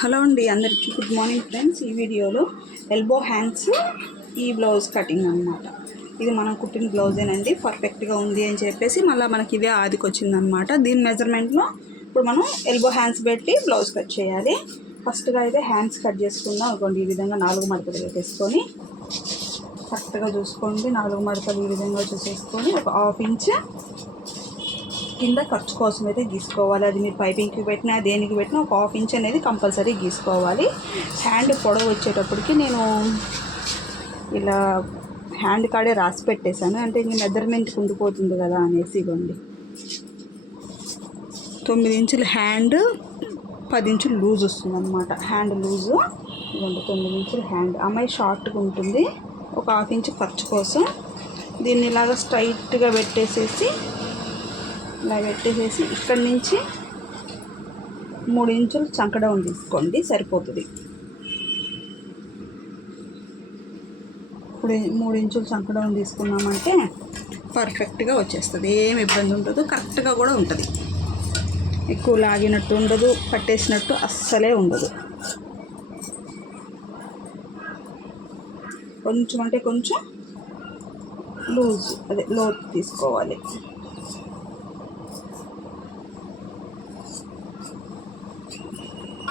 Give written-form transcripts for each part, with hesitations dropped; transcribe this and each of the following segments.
Hello అండి, అందరికీ good morning friends. ఈ వీడియోలో ఎల్బో హ్యాండ్స్ ఈ బ్లౌజ్ కటింగ్ అనమాట. ఇది మనం కుట్టిన బ్లౌజేనండి, పర్ఫెక్ట్గా ఉంది అని చెప్పేసి మళ్ళీ మనకి ఇదే ఆదికి వచ్చిందనమాట. దీని మెజర్మెంట్లో ఇప్పుడు మనం ఎల్బో హ్యాండ్స్ పెట్టి బ్లౌజ్ కట్ చేయాలి. ఫస్ట్గా అయితే హ్యాండ్స్ కట్ చేసుకుందాం. ఇదిగోండి, ఈ విధంగా 4 మడతలు పెట్టేసుకొని కరెక్ట్గా చూసుకోండి. 4 మడతలు ఈ విధంగా చూసేసుకొని ఒక 1/2 ఇంచ్ కింద ఖర్చు కోసం అయితే గీసుకోవాలి. అది మీరు పైపింగ్కి పెట్టినా దేనికి పెట్టినా ఒక 1/2 ఇంచ్ అనేది కంపల్సరీ గీసుకోవాలి. హ్యాండ్ పొడవు వచ్చేటప్పటికి నేను ఇలా హ్యాండ్ కాడే రాసి పెట్టేశాను, అంటే ఇంక మెజర్మెంట్ ఉండిపోతుంది కదా అనేసి. ఇవ్వండి, 9 ఇంచులు హ్యాండ్, 10 ఇంచులు లూజ్ వస్తుంది అనమాట. హ్యాండ్ లూజు ఇవ్వండి, 9 ఇంచులు హ్యాండ్. అమ్మాయి షార్ట్గా ఉంటుంది. ఒక 1/2 ఇంచ్ ఖర్చు కోసం దీన్ని ఇలాగ స్ట్రైట్గా పెట్టేసేసి ఇలా పెట్టేసేసి ఇక్కడి నుంచి 3 ఇంచులు చంక డౌన్ తీసుకోండి, సరిపోతుంది. ఇప్పుడు 3 ఇంచులు చంక డౌన్ తీసుకున్నామంటే పర్ఫెక్ట్గా వచ్చేస్తుంది. ఏమి ఇబ్బంది ఉండదు, కరెక్ట్గా కూడా ఉంటుంది. ఎక్కువ లాగినట్టు ఉండదు, పట్టేసినట్టు అస్సలే ఉండదు. కొంచెం అంటే కొంచెం లూజ్, అదే లోతు తీసుకోవాలి.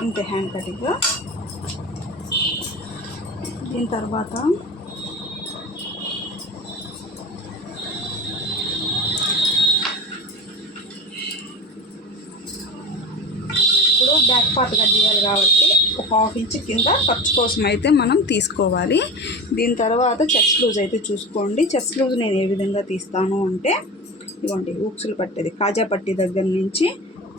ఇంతే హ్యాండ్ కటింగ్. దీని తర్వాత ఇప్పుడు బ్యాక్ పార్ట్ కట్ చేయాలి కాబట్టి ఒక 1/2 ఇంచ్ కింద ఖర్చు కోసం అయితే మనం తీసుకోవాలి. దీని తర్వాత చెస్ట్ లూజ్ అయితే చూసుకోండి. చెస్ట్ లూజ్ నేను ఏ విధంగా తీస్తాను అంటే, ఇవ్వండి, ఊక్సులు పట్టేది కాజా పట్టి దగ్గర నుంచి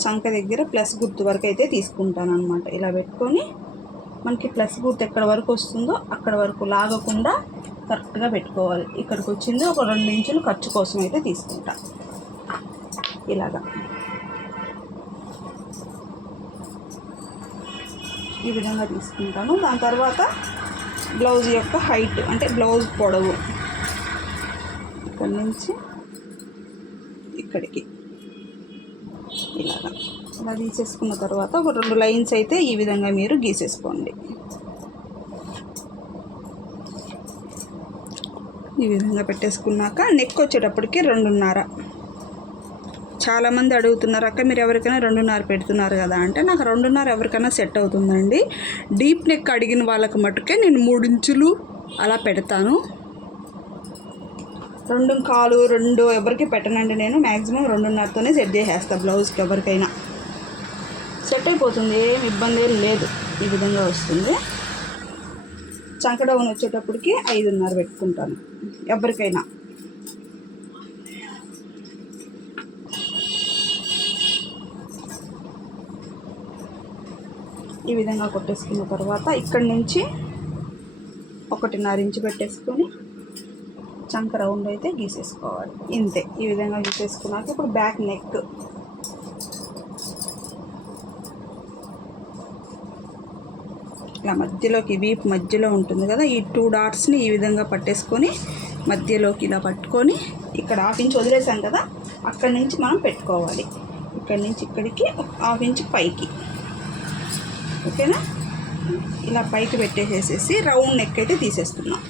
చంక దగ్గర ప్లస్ గుర్తు వరకు అయితే తీసుకుంటాను అనమాట. ఇలా పెట్టుకొని మనకి ప్లస్ గుర్తు ఎక్కడ వరకు వస్తుందో అక్కడ వరకు లాగకుండా కరెక్ట్గా పెట్టుకోవాలి. ఇక్కడికి వచ్చింది ఒక 2 ఇంచులు ఖర్చు కోసం అయితే తీసుకుంటా. ఇలాగా ఈ విధంగా తీసుకుంటాను. దాని తర్వాత బ్లౌజ్ యొక్క హైట్, అంటే బ్లౌజ్ పొడవు ఇక్కడి నుంచి ఇక్కడికి ఇలా తీసేసుకున్న తర్వాత ఒక 2 లైన్స్ అయితే ఈ విధంగా మీరు గీసేసుకోండి. ఈ విధంగా పెట్టేసుకున్నాక నెక్ వచ్చేటప్పటికి 2.5. చాలామంది అడుగుతున్నారు, అక్క మీరు ఎవరికైనా 2.5 పెడుతున్నారు కదా అంటే, నాకు 2.5 ఎవరికైనా సెట్ అవుతుందండి. డీప్ నెక్ అడిగిన వాళ్ళకి మట్టుకే నేను 3 ఇంచులు అలా పెడతాను. 2.25 ఎవరికి పెట్టనండి నేను. మ్యాక్సిమం 2.5తోనే సెట్ చేసేస్తాను బ్లౌజ్కి. ఎవరికైనా సెట్ అయిపోతుంది, ఏం ఇబ్బంది ఏం లేదు. ఈ విధంగా వస్తుంది. చంక డౌన్ వచ్చేటప్పటికి 5.5 పెట్టుకుంటాను ఎవరికైనా. ఈ విధంగా కొట్టేసుకున్న తర్వాత ఇక్కడి నుంచి 1.5 ఇంచు పెట్టేసుకొని చంక రౌండ్ అయితే గీసేసుకోవాలి. ఇంతే. ఈ విధంగా గీసేసుకున్నాక ఇప్పుడు బ్యాక్ నెక్ ఇలా మధ్యలోకి, వీపు మధ్యలో ఉంటుంది కదా, ఈ 2 డాట్స్ని ఈ విధంగా పట్టేసుకొని మధ్యలోకి ఇలా పట్టుకొని ఇక్కడ 1/2 ఇంచ్ వదిలేసాం కదా, అక్కడి నుంచి మనం పెట్టుకోవాలి. ఇక్కడి నుంచి ఇక్కడికి 1/2 ఇంచ్ పైకి, ఓకేనా. ఇలా పైకి పెట్టేసేసి రౌండ్ నెక్ అయితే తీసేస్తున్నాం.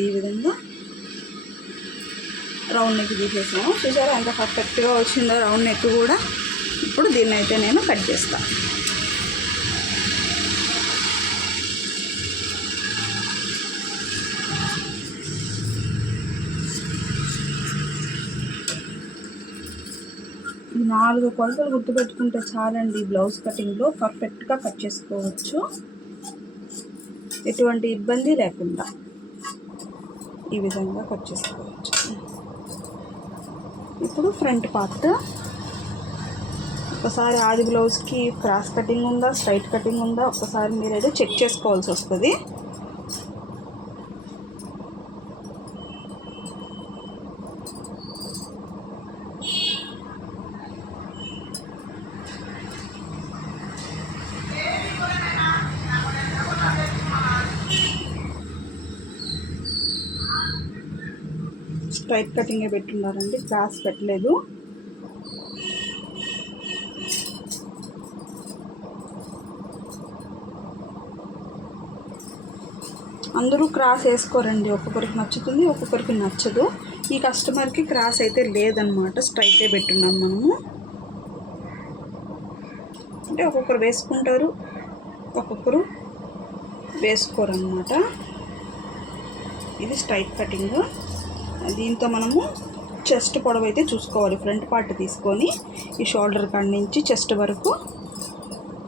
ఈ విధంగా రౌండ్ నెక్ తీసేసాము. చూసారా ఎంత పర్ఫెక్ట్గా వచ్చిందో రౌండ్ నెక్ కూడా. ఇప్పుడు దీన్ని అయితే నేను కట్ చేస్తాను. ఈ 4 కొలతలు గుర్తుపెట్టుకుంటే చాలండి. బ్లౌజ్ కటింగ్లో పర్ఫెక్ట్గా కట్ చేసుకోవచ్చు, ఎటువంటి ఇబ్బంది లేకుండా. ఈ విధంగా కట్ చేసుకోవచ్చు. ఇప్పుడు ఫ్రంట్ పార్ట్ ఒకసారి ఆది బ్లౌజ్కి క్రాస్ కటింగ్ ఉందా, స్ట్రైట్ కటింగ్ ఉందా, ఒకసారి మీరైతే చెక్ చేసుకోవాల్సి వస్తుంది. స్ట్రైట్ కటింగే పెట్టున్నారండి, క్రాస్ పెట్టలేదు. అందరూ క్రాస్ వేసుకోరండి, ఒక్కొక్కరికి నచ్చుతుంది, ఒక్కొక్కరికి నచ్చదు. ఈ కస్టమర్కి క్రాస్ అయితే లేదనమాట, స్ట్రైటే పెట్టున్నాం మనము. అంటే ఒక్కొక్కరు వేసుకుంటారు, ఒక్కొక్కరు వేసుకోరు అనమాట. ఇది స్ట్రైట్ కటింగ్. దీంతో మనము చెస్ట్ పొడవు అయితే చూసుకోవాలి. ఫ్రంట్ పార్ట్ తీసుకొని ఈ షోల్డర్ కాడ నుంచి చెస్ట్ వరకు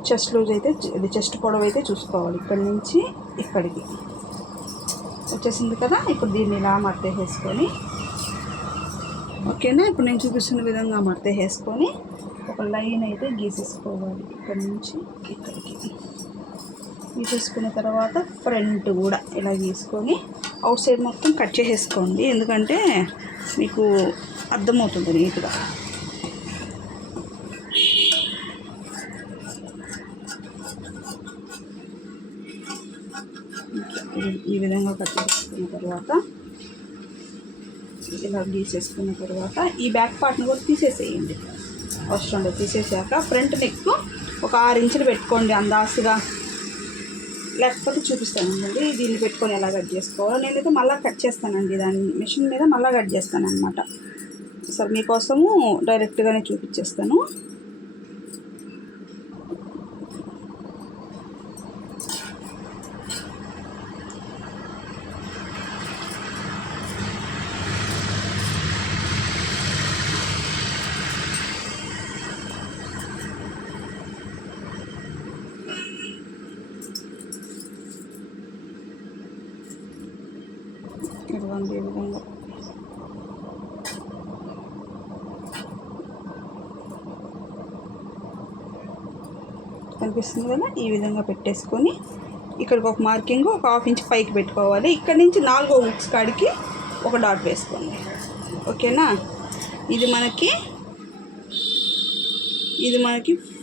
చెస్ట్ లూజ్ అయితే ఇది చెస్ట్ పొడవు అయితే చూసుకోవాలి. ఇక్కడి నుంచి ఇక్కడికి వచ్చేసింది కదా. ఇప్పుడు దీన్ని ఇలా మడతేసేసుకొని, ఓకేనా, ఇప్పుడు నేను చూపిస్తున్న విధంగా మడతేసేసుకొని ఒక లైన్ అయితే గీసేసుకోవాలి. ఇక్కడి నుంచి ఇక్కడికి గీసేసుకున్న తర్వాత ఫ్రంట్ కూడా ఇలా గీసుకొని అవుట్ సైడ్ మొత్తం కట్ చేసేసుకోండి, ఎందుకంటే మీకు అర్థమవుతుంది నీట్గా. ఈ విధంగా కట్ చేసుకున్న తర్వాత ఇలా గీసేసుకున్న తర్వాత ఈ బ్యాక్ పార్ట్ని కూడా తీసేసేయండి, అవసరం లేదు. తీసేసాక ఫ్రంట్ నెక్ ఒక 6 ఇంచులు పెట్టుకోండి అందాసుగా, లేకపోతే చూపిస్తానండి దీన్ని పెట్టుకొని ఎలా కట్ చేసుకోవాలో. నేనైతే మళ్ళీ కట్ చేస్తానండి, దాని మిషన్ మీద మళ్ళీ కట్ చేస్తాను అనమాట. సరే మీకోసము డైరెక్ట్గానే చూపించేస్తాను. ఇదిగోండి ఈ విధంగా కనిపిస్తుంది కదా. ఈ విధంగా పెట్టేసుకొని ఇక్కడికి ఒక మార్కింగ్ ఒక 1/2 ఇంచ్ పైకి పెట్టుకోవాలి. ఇక్కడ నుంచి 4వ హుక్స్ కాడికి ఒక డాట్ వేసుకోండి, ఓకేనా. ఇది మనకి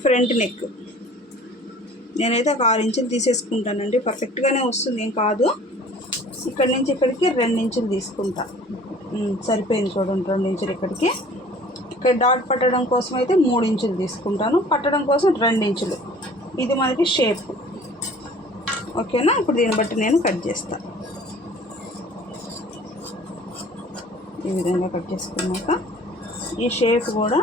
ఫ్రంట్ నెక్. నేనైతే ఒక 6 ఇంచులు తీసేసుకుంటానండి, పర్ఫెక్ట్గానే వస్తుంది, ఏం కాదు. ఇక్కడ నుంచి ఇక్కడికి 2 ఇంచులు తీసుకుంటా, సరిపోయింది చూడండి. 2 ఇంచులు ఇక్కడికి. ఇక్కడ డాట్ పట్టడం కోసం అయితే 3 ఇంచులు తీసుకుంటాను, పట్టడం కోసం 2 ఇంచులు. ఇది మనకి షేప్, ఓకేనా. ఇప్పుడు దీన్ని బట్టి నేను కట్ చేస్తాను. ఈ విధంగా కట్ చేసుకున్నాక ఈ షేప్ కూడా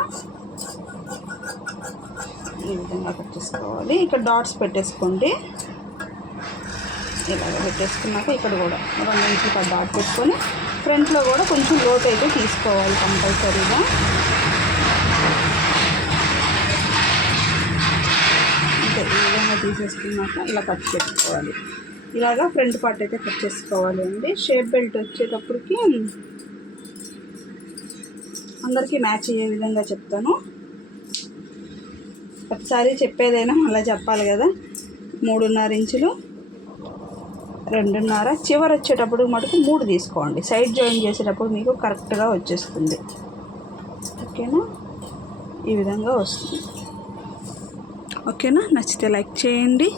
ఈ విధంగా కట్ చేసుకోవాలి. ఇక్కడ డాట్స్ పెట్టేసుకోండి, ఇలాగ పెట్టేసుకున్నాక ఇక్కడ కూడా 2 ఇంచులు డాట్ పెట్టుకొని ఫ్రంట్లో కూడా కొంచెం లోతు అయితే తీసుకోవాలి కంపల్సరీగా. అంటే ఈ విధంగా తీసేసుకున్నాక ఇలా కట్ చేసుకోవాలి. ఇలాగా ఫ్రంట్ పార్ట్ అయితే కట్ చేసుకోవాలి అండి. షేప్ బెల్ట్ వచ్చేటప్పటికి అందరికీ మ్యాచ్ అయ్యే విధంగా చెప్తాను. ప్రతిసారి చెప్పేదైనా అలా చెప్పాలి కదా. 3.5 ఇంచులు, 2.5, చివరి వచ్చేటప్పుడు మటుకు 3 తీసుకోండి. సైడ్ జాయిన్ చేసేటప్పుడు మీకు కరెక్ట్గా వచ్చేస్తుంది, ఓకేనా. ఈ విధంగా వస్తుంది, ఓకేనా. నచ్చితే లైక్ చేయండి.